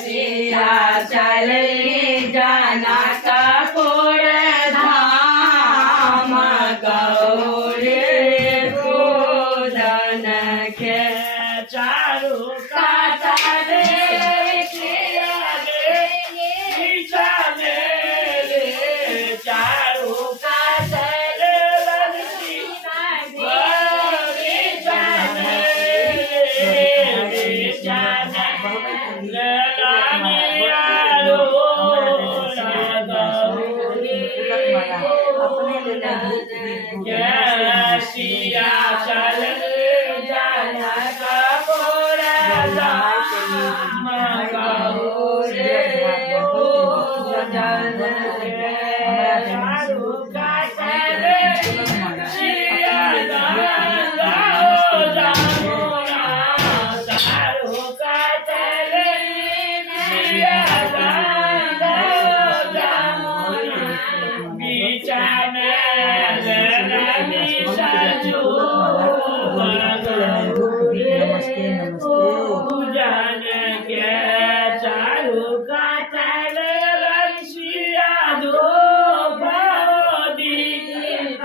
सिया चली जनकपुर धाम गौरी पूजन के चारु कातरे चारु कातरे सिया चल जनकपुर धाम गौरी पूजन के चारु कातरे पूजन के चारु कातरे रसिया दो दीप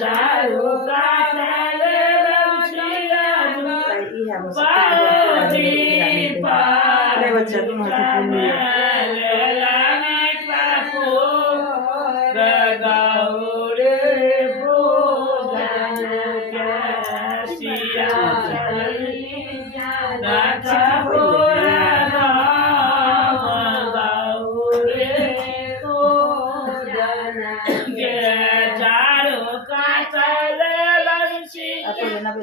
चारु कातरे रसिया दीप गौरी पूजन के सिया जनकपुर धाम गौरी पूजन के चारु कातरे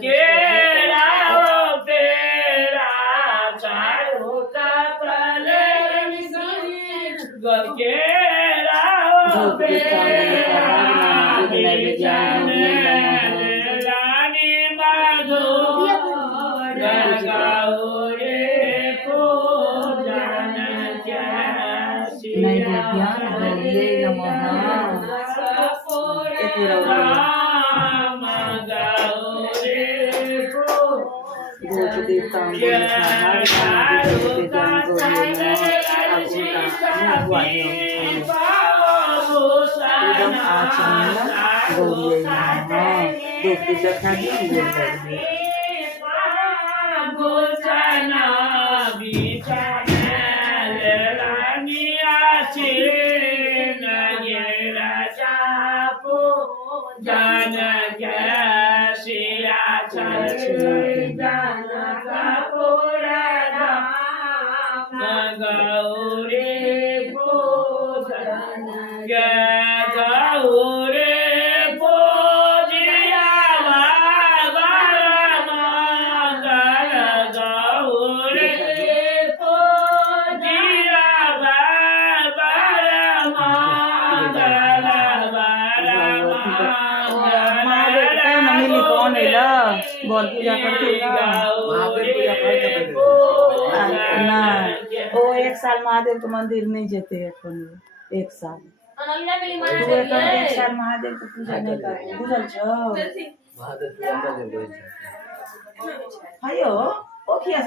केरा पेरा चारु कातरे केरा रानी मधु गौरी पूजन के राम गौरी जन के सिया जनकपुर धाम गौरी पूजन के गौरी पूजिया मंगल गौरी पूजिया बोल पूजा करते ना ओ एक साल महादेव के मंदिर नहीं जेते एक साल एक साल महादेव के पूजा नहीं करते बुझल छो हायो ओ किया